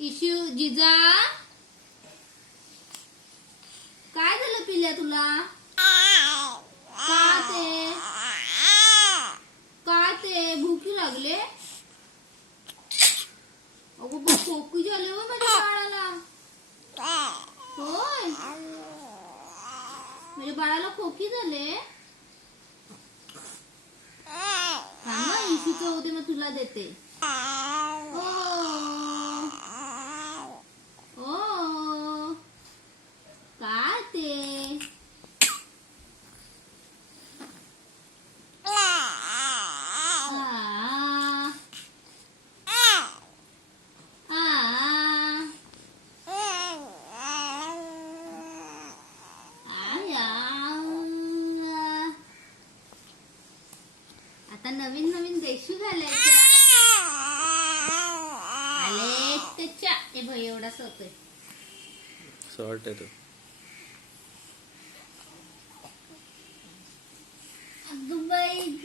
Issue जिजा काय झालं पिल्या तुला? का ते भूकी लागले? अगो खोकी झाले हो माझ्या बाळाला. होय माझ्या बाळाला खोकी झाले. इशूचं होते मग तुला देते. ओ काय ते आता नवीन नवीन देशी घालायच्या. आले त्याच्या ए भाई एवढाच होतोय. शॉर्ट आहे तो. दुबई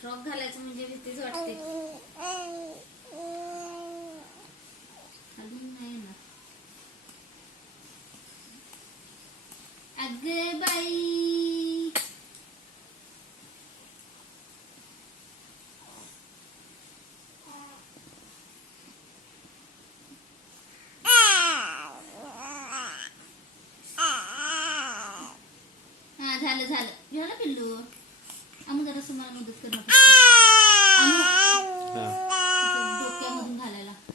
फ्रॉक घालायचं म्हणजे भीतीच वाटते. अजून नाही ना. अगे बाई हा झालं झालं झालं पिल्लू. आम्ही जरा मला मदत कर.